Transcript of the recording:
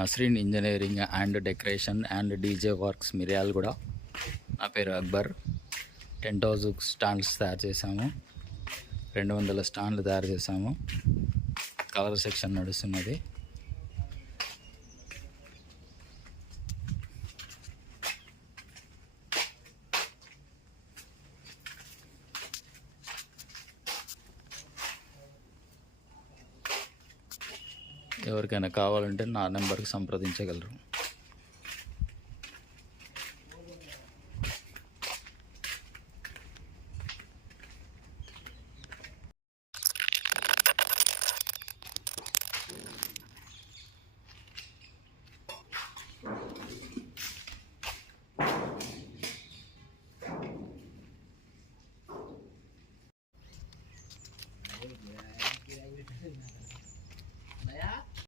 Nasreen engineering and decoration and DJ works Miryalaguda. నా పేరు Akbar. Tent house stands తయారు చేసాము. 200 స్టాండ్లు తయారు చేసాము. కలర్ సెక్షన్ నడుస్తున్నది. ఎవరికైనా కావాలంటే నా నెంబర్కి సంప్రదించగలరు.